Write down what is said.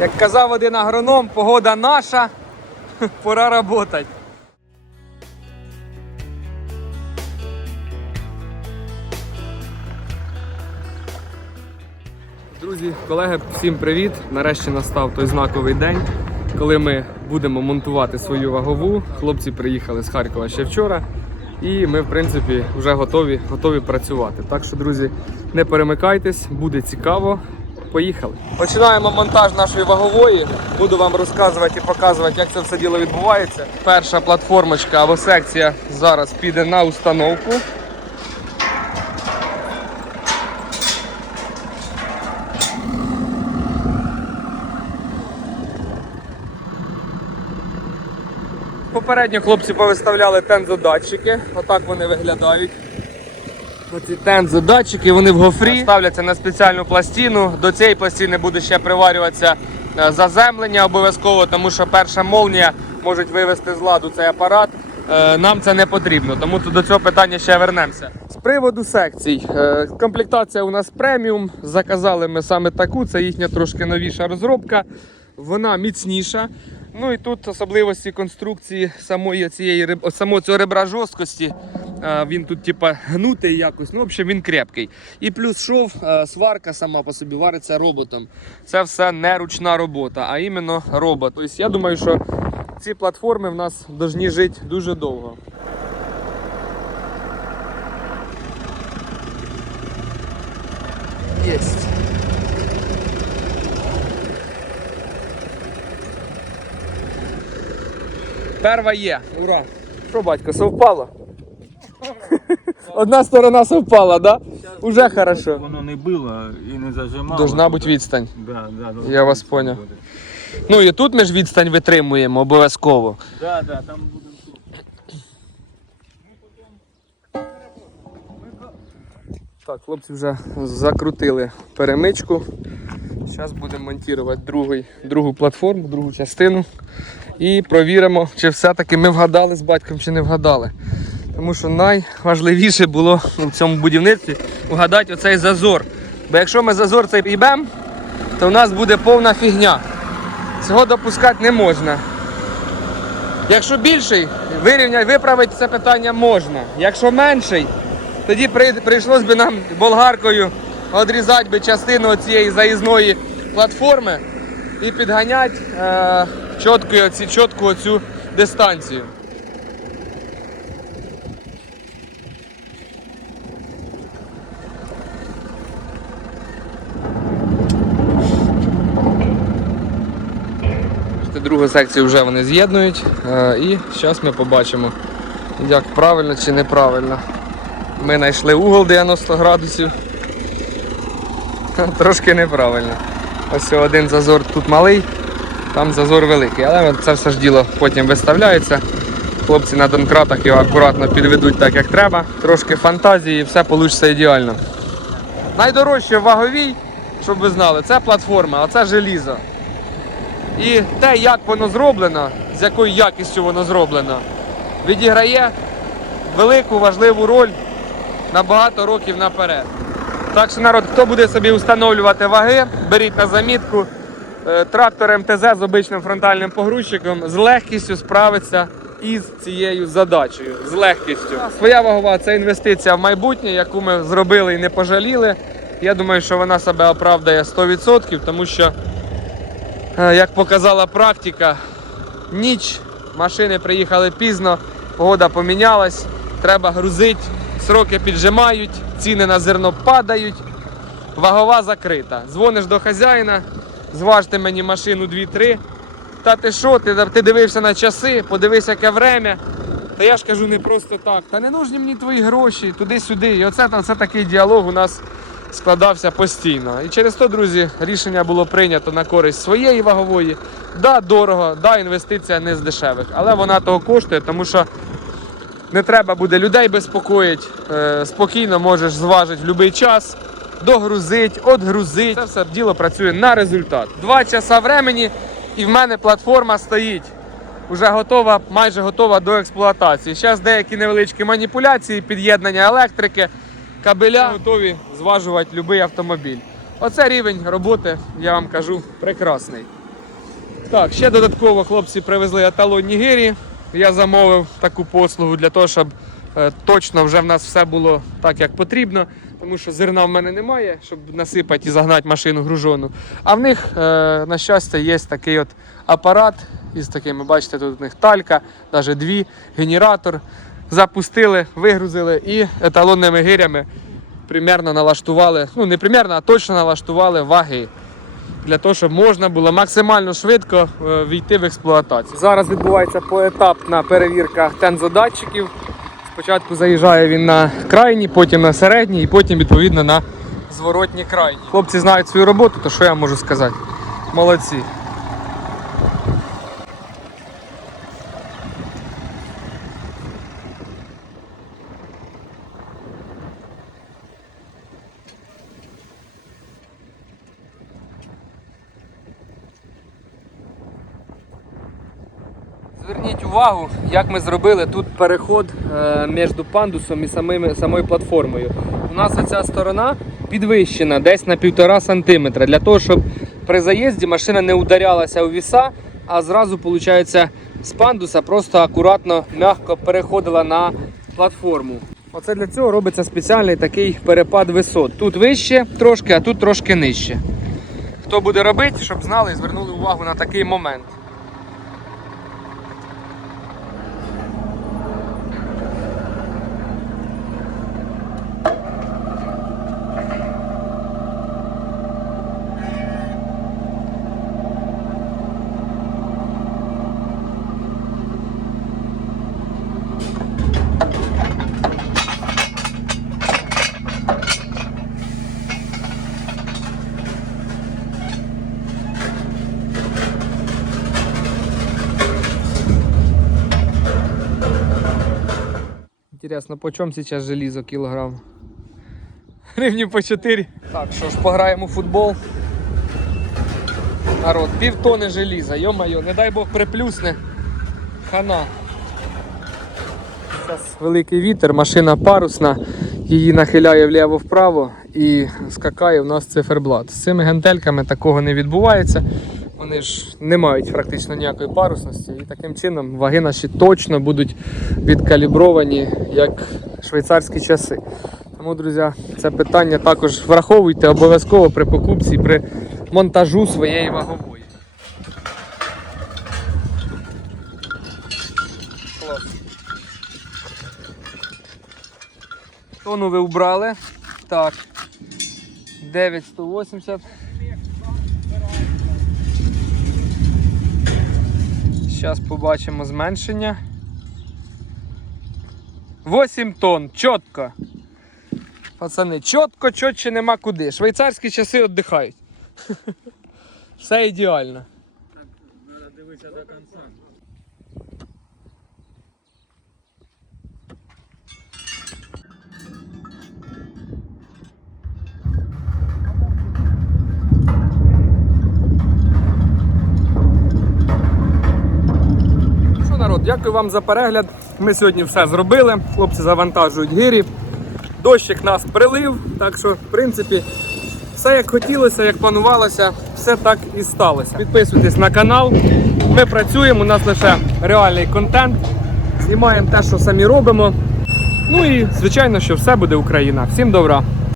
Як казав один агроном, погода наша, пора работать. Друзі, колеги, всім привіт! Нарешті настав той знаковий день, коли ми будемо монтувати свою вагову. Хлопці приїхали з Харкова ще вчора, і ми, в принципі, вже готові, готові працювати. Так що, друзі, не перемикайтесь, буде цікаво. Поїхали. Починаємо монтаж нашої вагової. Буду вам розказувати і показувати, як це все діло відбувається. Перша платформочка або секція зараз піде на установку. Попередньо хлопці повиставляли тензодатчики. Отак вони виглядають. Оці тензодатчики, вони в гофрі ставляться на спеціальну пластину. До цієї пластини буде ще приварюватися е, заземлення обов'язково, тому що перша молнія може вивести з ладу цей апарат. Е, Нам це не потрібно, тому до цього питання ще вернемося. З приводу секцій. Е, Комплектація у нас преміум. Заказали ми саме таку, це їхня трошки новіша розробка. Вона міцніша. Ну і тут особливості конструкції самої цієї самого цього ребра жорсткості. Він тут, типа, гнутий якось. Ну, в общем, він крепкий. І плюс шов, сварка сама по собі вариться роботом. Це все не ручна робота, а іменно робот. Тобто я думаю, що ці платформи в нас повинні жити дуже довго. Єсть. Перва є. Ура! Що, батько, совпало? Одна сторона совпала, да? Уже хорошо. Воно не било і не зажимало. Должна бути відстань. Да, да, Я вас поняв. Ну і тут ми ж відстань витримуємо обов'язково. Да, да, там буде. Так, хлопці вже закрутили перемичку. Зараз будемо монтувати другий, другу платформу, другу частину. І провіримо, чи все-таки ми вгадали з батьком, чи не вгадали. Тому що найважливіше було в цьому будівництві вгадати оцей зазор. Бо якщо ми зазор цей пійбемо, то в нас буде повна фігня. Цього допускати не можна. Якщо більший, вирівняти, виправити це питання можна. Якщо менший, тоді при, прийшлось би нам болгаркою відрізати би частину цієї заїзної платформи і підганяти е, чітко, оці, чітку оцю дистанцію. Другу секцію вже вони з'єднують. е, І зараз ми побачимо, як правильно чи неправильно. Ми знайшли угол 90 градусів. Трошки неправильно. Ось один зазор тут малий, там зазор великий. Але це все ж діло потім виставляється. Хлопці на донкратах його акуратно підведуть так, як треба. Трошки фантазії і все вийде ідеально. Найдорожче ваговій, щоб ви знали, це платформа, а це желізо. І те, як воно зроблено, з якою якістю воно зроблено, відіграє велику важливу роль на багато років наперед. Так що народ, хто буде собі встановлювати ваги, беріть на замітку. Е, Трактор МТЗ з обичним фронтальним погрузчиком з легкістю справиться із цією задачею. З легкістю. Своя вагова це інвестиція в майбутнє, яку ми зробили і не пожаліли. Я думаю, що вона себе оправдає 100%, тому що Е, Як показала практика, ніч, машини приїхали пізно, погода помінялась, треба грузити, сроки піджимають, ціни на зерно падають, вагова закрита. Дзвониш до хазяїна, зважте мені машину 2-3. Та ти що, ти, ти дивився на часи, подивись, яке время. Та я ж кажу не просто так. Та не нужні мені твої гроші, туди-сюди. І оце, оце такий діалог у нас складався постійно. І через то, друзі, рішення було прийнято на користь своєї вагової. Да, дорого, да, інвестиція не з дешевих, але вона того коштує, тому що не треба буде людей безпокоїть. Е, спокійно можеш зважити в будь-який час, догрузить, отгрузить. Це все діло працює на результат. Два часа времени, і в мене платформа стоїть. Вже готова, майже готова до експлуатації. Зараз деякі невеличкі маніпуляції, під'єднання електрики, кабеля готові зважувати будь-який автомобіль. Оце рівень роботи, я вам кажу, прекрасний. Так, ще додатково хлопці привезли еталонні гирі. Я замовив таку послугу для того, щоб е, точно вже в нас все було так, як потрібно. Тому що зерна в мене немає, щоб насипати і загнати машину гружону. А в них, е, на щастя, є такий от апарат із такими, бачите, тут у них талька, навіть дві, генератор. Запустили, вигрузили і еталонними гирями примерно налаштували, ну не примерно, а точно налаштували ваги для того, щоб можна було максимально швидко е, війти в експлуатацію. Зараз відбувається поетапна перевірка тензодатчиків. Спочатку заїжджає він на крайній, потім на середній і потім відповідно на зворотній крайній. Хлопці знають свою роботу, то що я можу сказати? Молодці. Зверніть увагу, як ми зробили тут переход е, між пандусом і самими, самою платформою. У нас оця сторона підвищена десь на півтора сантиметра, для того, щоб при заїзді машина не ударялася у віса, а зразу, виходить, з пандуса просто акуратно, м'яко переходила на платформу. Оце для цього робиться спеціальний такий перепад висот. Тут вище трошки, а тут трошки нижче. Хто буде робити, щоб знали і звернули увагу на такий момент. Интересно, по чому зараз желізо кілограм? Гривні по 4. Так, що ж, пограємо у футбол. Народ, пів тони желіза, йо-майо, не дай Бог приплюсне. Хана. Зараз великий вітер, машина парусна, її нахиляє вліво-вправо і скакає у нас циферблат. З цими гентельками такого не відбувається. Вони ж не мають практично ніякої парусності, і таким чином ваги наші точно будуть відкалібровані як швейцарські часи. Тому, друзі, це питання також враховуйте обов'язково при покупці, при монтажу своєї вагової. Тону ви вбрали. Так. 9,180. Зараз побачимо зменшення. 8 тонн, чітко. Пацани, чітко, чітче нема куди. Швейцарські часи віддихають. Все ідеально. Треба дивитися до кінця. Дякую вам за перегляд. Ми сьогодні все зробили. Хлопці завантажують гирі. Дощик нас прилив, так що, в принципі, все як хотілося, як планувалося, все так і сталося. Підписуйтесь на канал. Ми працюємо, у нас лише реальний контент. Знімаємо те, що самі робимо. Ну і звичайно, що все буде Україна. Всім добра!